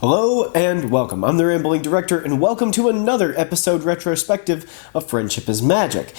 Hello and welcome. I'm the Rambling Director, and welcome to another episode retrospective of Friendship is Magic.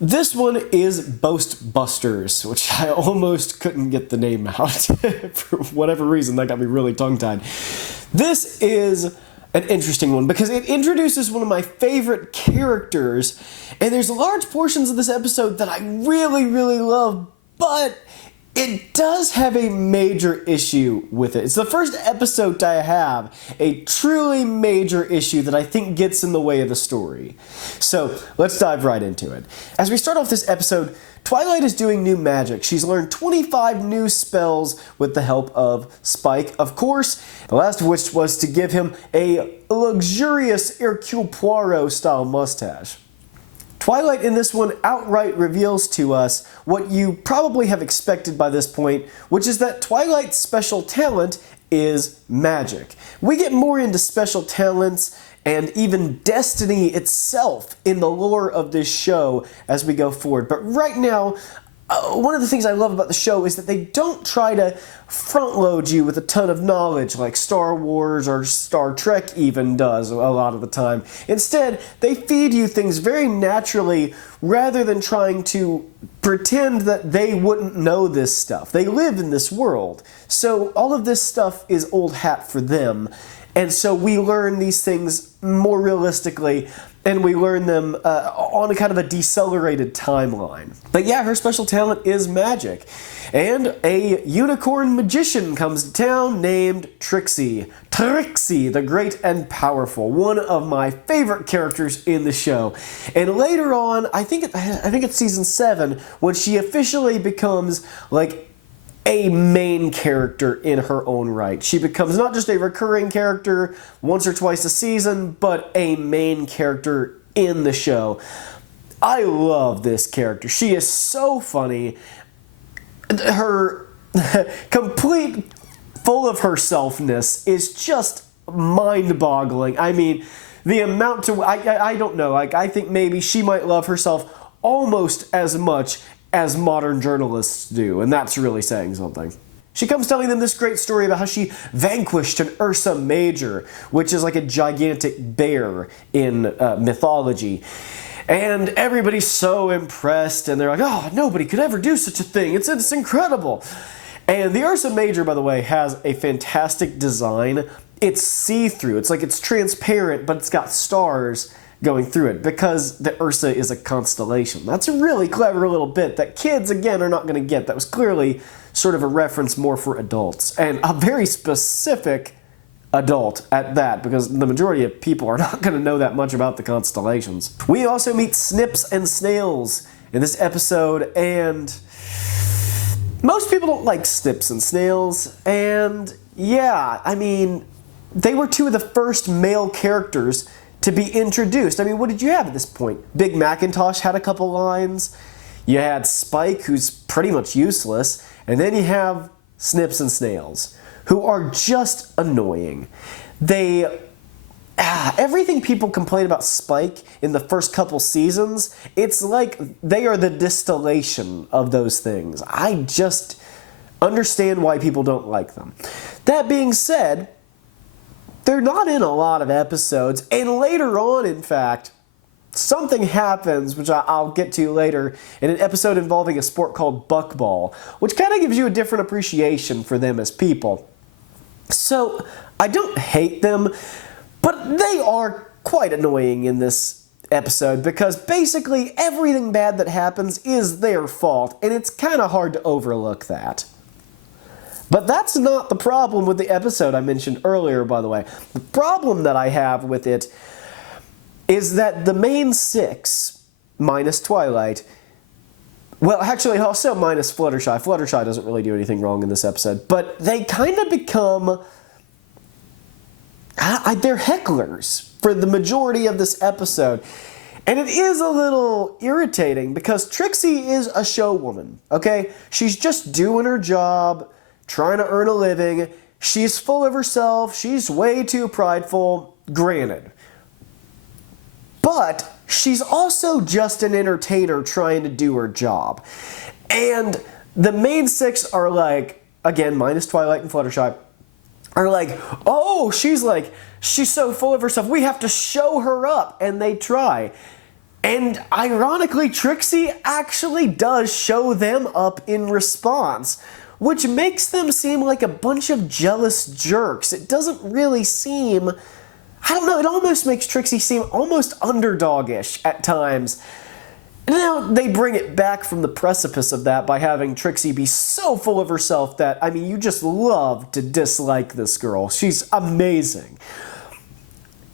This one is Boast Busters, which I almost couldn't get the name out. For whatever reason, that got me really tongue-tied. This is an interesting one because it introduces one of my favorite characters, and there's large portions of this episode that I really love, but it does have a major issue with it. It's the first episode I have a truly major issue that I think gets in the way of the story. So let's dive right into it. As we start off this episode, Twilight is doing new magic. She's learned 25 new spells with the help of Spike, of course, the last of which was to give him a luxurious Hercule Poirot style mustache. Twilight in this one outright reveals to us what you probably have expected by this point, which is that Twilight's special talent is magic. We get more into special talents and even destiny itself in the lore of this show as we go forward. But right now, one of the things I love about the show is that they don't try to front-load you with a ton of knowledge like Star Wars or Star Trek even does a lot of the time. Instead, they feed you things very naturally rather than trying to pretend that they wouldn't know this stuff. They live in this world, so all of this stuff is old hat for them. And so we learn these things more realistically, and we learn them on a kind of a decelerated timeline. But yeah, her special talent is magic. And a unicorn magician comes to town named Trixie. Trixie, the Great and Powerful, one of my favorite characters in the show. And later on, I think it's season 7, when she officially becomes like a main character in her own right. She becomes not just a recurring character once or twice a season, but a main character in the show. I love this character. She is so funny. Her complete full of herselfness is just mind-boggling. I mean, the amount to... I don't know. Like, I think maybe she might love herself almost as much as modern journalists do, and that's really saying something. She comes telling them this great story about how she vanquished an Ursa Major, which is like a gigantic bear in mythology. And everybody's so impressed, and they're like, oh, nobody could ever do such a thing. It's incredible. And the Ursa Major, by the way, has a fantastic design. It's see-through. It's like it's transparent, but it's got stars going through it because the Ursa is a constellation. That's a really clever little bit that kids, again, are not going to get. That was clearly sort of a reference more for adults, and a very specific adult at that, because the majority of people are not going to know that much about the constellations. We also meet Snips and Snails in this episode, and most people don't like Snips and Snails, and yeah, I mean, they were two of the first male characters to be introduced. I mean, what did you have at this point? Big Macintosh had a couple lines. You had Spike, who's pretty much useless. And then you have Snips and Snails, who are just annoying. Everything people complain about Spike in the first couple seasons, it's like they are the distillation of those things. I just understand why people don't like them. That being said, they're not in a lot of episodes, and later on, in fact, something happens, which I'll get to later, in an episode involving a sport called buckball, which kind of gives you a different appreciation for them as people. So, I don't hate them, but they are quite annoying in this episode, because basically everything bad that happens is their fault, and it's kind of hard to overlook that. But that's not the problem with the episode I mentioned earlier, by the way. The problem that I have with it is that the main 6, minus Twilight, well, actually also minus Fluttershy. Fluttershy doesn't really do anything wrong in this episode, but they kind of become... they're hecklers for the majority of this episode. And it is a little irritating because Trixie is a showwoman, okay? She's just doing her job, trying to earn a living. She's full of herself. She's way too prideful, granted. But she's also just an entertainer trying to do her job. And the main 6 are like, again, minus Twilight and Fluttershy, are like, oh, she's so full of herself, we have to show her up, and they try. And ironically, Trixie actually does show them up in response, which makes them seem like a bunch of jealous jerks. It doesn't really seem, I don't know, it almost makes Trixie seem almost underdog-ish at times. Now, they bring it back from the precipice of that by having Trixie be so full of herself that, I mean, you just love to dislike this girl. She's amazing.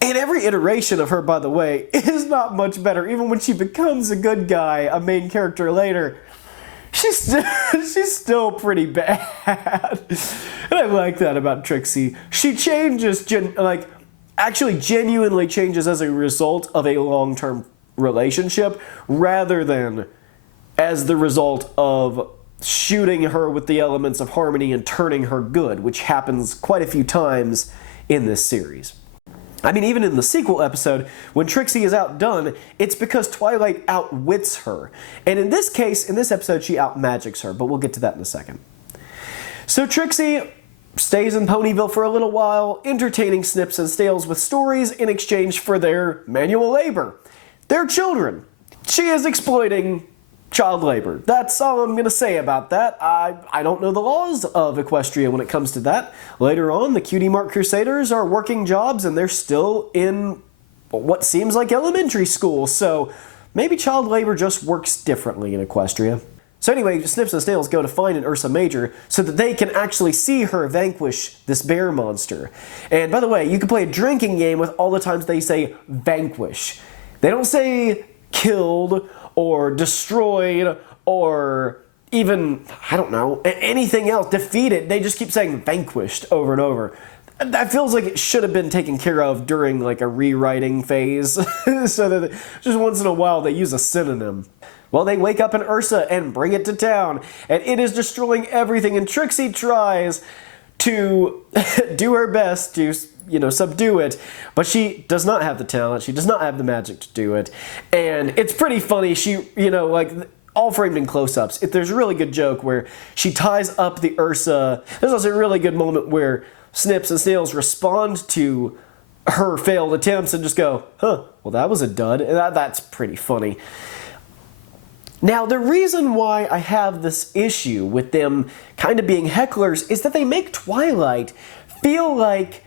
And every iteration of her, by the way, is not much better. Even when she becomes a good guy, a main character later, she's still pretty bad. And I like that about Trixie. She changes, actually genuinely changes as a result of a long-term relationship rather than as the result of shooting her with the elements of harmony and turning her good, which happens quite a few times in this series. I mean, even in the sequel episode, when Trixie is outdone, it's because Twilight outwits her. And in this case, in this episode, she outmagics her, but we'll get to that in a second. So Trixie stays in Ponyville for a little while, entertaining Snips and Snails with stories in exchange for their manual labor. They're children. She is exploiting child labor. That's all I'm going to say about that. I don't know the laws of Equestria when it comes to that. Later on, the Cutie Mark Crusaders are working jobs and they're still in what seems like elementary school, so maybe child labor just works differently in Equestria. So anyway, Snips and Snails go to find an Ursa Major so that they can actually see her vanquish this bear monster. And by the way, you can play a drinking game with all the times they say vanquish. They don't say killed or destroyed or even, I don't know, anything else, defeated. They just keep saying vanquished over and over. That feels like it should have been taken care of during like a rewriting phase so that just once in a while they use a synonym. Well, they wake up an Ursa and bring it to town, and it is destroying everything, and Trixie tries to do her best to, subdue it, but she does not have the talent, she does not have the magic to do it, and it's pretty funny. She, all framed in close-ups. There's a really good joke where she ties up the Ursa. There's also a really good moment where Snips and Snails respond to her failed attempts and just go, huh, well that was a dud. That's pretty funny. Now, the reason why I have this issue with them kind of being hecklers is that they make Twilight feel like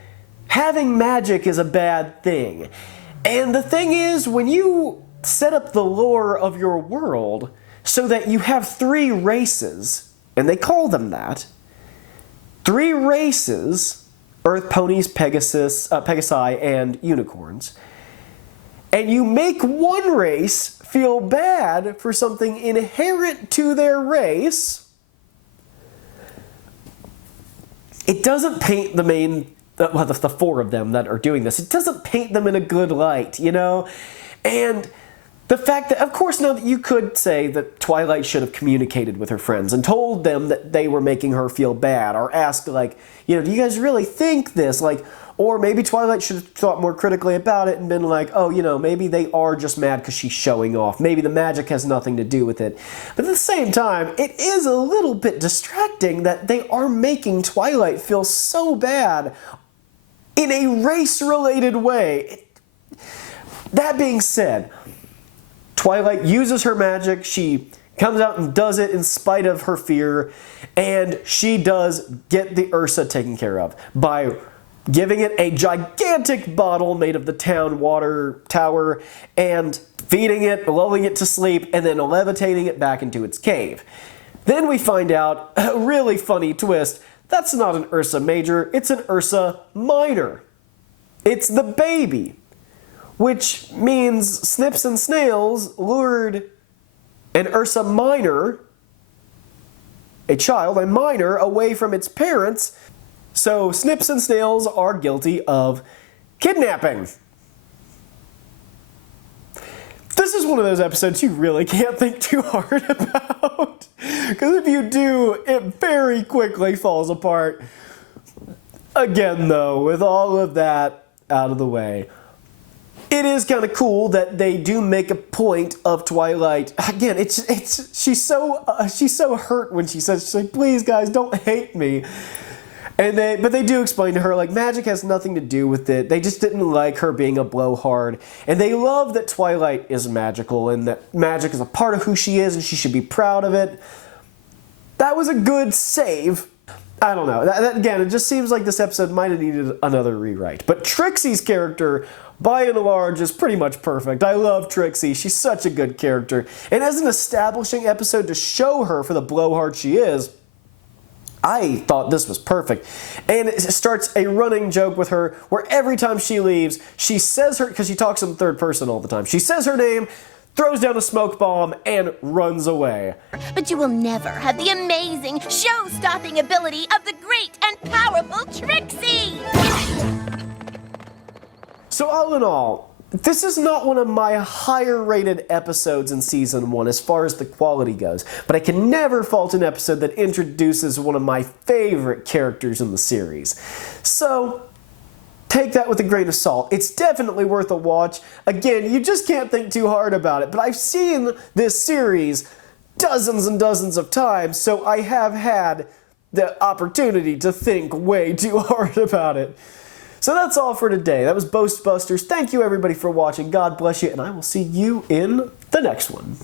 having magic is a bad thing. And the thing is, when you set up the lore of your world so that you have 3 races, and they call them that, 3 races, Earth ponies, Pegasi, and unicorns, and you make one race feel bad for something inherent to their race, it doesn't paint the 4 of them that are doing this, it doesn't paint them in a good light, And the fact that, of course, now that you could say that Twilight should have communicated with her friends and told them that they were making her feel bad, or asked, do you guys really think this? Or maybe Twilight should have thought more critically about it and been like, oh, maybe they are just mad because she's showing off. Maybe the magic has nothing to do with it. But at the same time, it is a little bit distracting that they are making Twilight feel so bad in a race-related way. That being said, Twilight uses her magic. She comes out and does it in spite of her fear. And she does get the Ursa taken care of by giving it a gigantic bottle made of the town water tower and feeding it, lulling it to sleep, and then levitating it back into its cave. Then we find out, a really funny twist, that's not an Ursa Major, it's an Ursa Minor. It's the baby, which means Snips and Snails lured an Ursa Minor, a minor, away from its parents. So Snips and Snails are guilty of kidnapping. This is one of those episodes you really can't think too hard about. Because if you do, it very quickly falls apart. Again, though, with all of that out of the way, it is kind of cool that they do make a point of Twilight. Again, she's so hurt when she says, she's like, please guys, don't hate me. But they do explain to her, like, magic has nothing to do with it. They just didn't like her being a blowhard. And they love that Twilight is magical and that magic is a part of who she is and she should be proud of it. That was a good save. I don't know. Again, it just seems like this episode might have needed another rewrite. But Trixie's character, by and large, is pretty much perfect. I love Trixie. She's such a good character. And as an establishing episode to show her for the blowhard she is, I thought this was perfect. And it starts a running joke with her where every time she leaves, she says her, because she talks in third person all the time, she says her name, throws down a smoke bomb, and runs away. But you will never have the amazing, show-stopping ability of the great and powerful Trixie! So all in all, this is not one of my higher rated episodes in Season 1 as far as the quality goes, but I can never fault an episode that introduces one of my favorite characters in the series. So, take that with a grain of salt. It's definitely worth a watch. Again, you just can't think too hard about it, but I've seen this series dozens and dozens of times, so I have had the opportunity to think way too hard about it. So that's all for today. That was Boast Busters. Thank you everybody for watching. God bless you, and I will see you in the next one.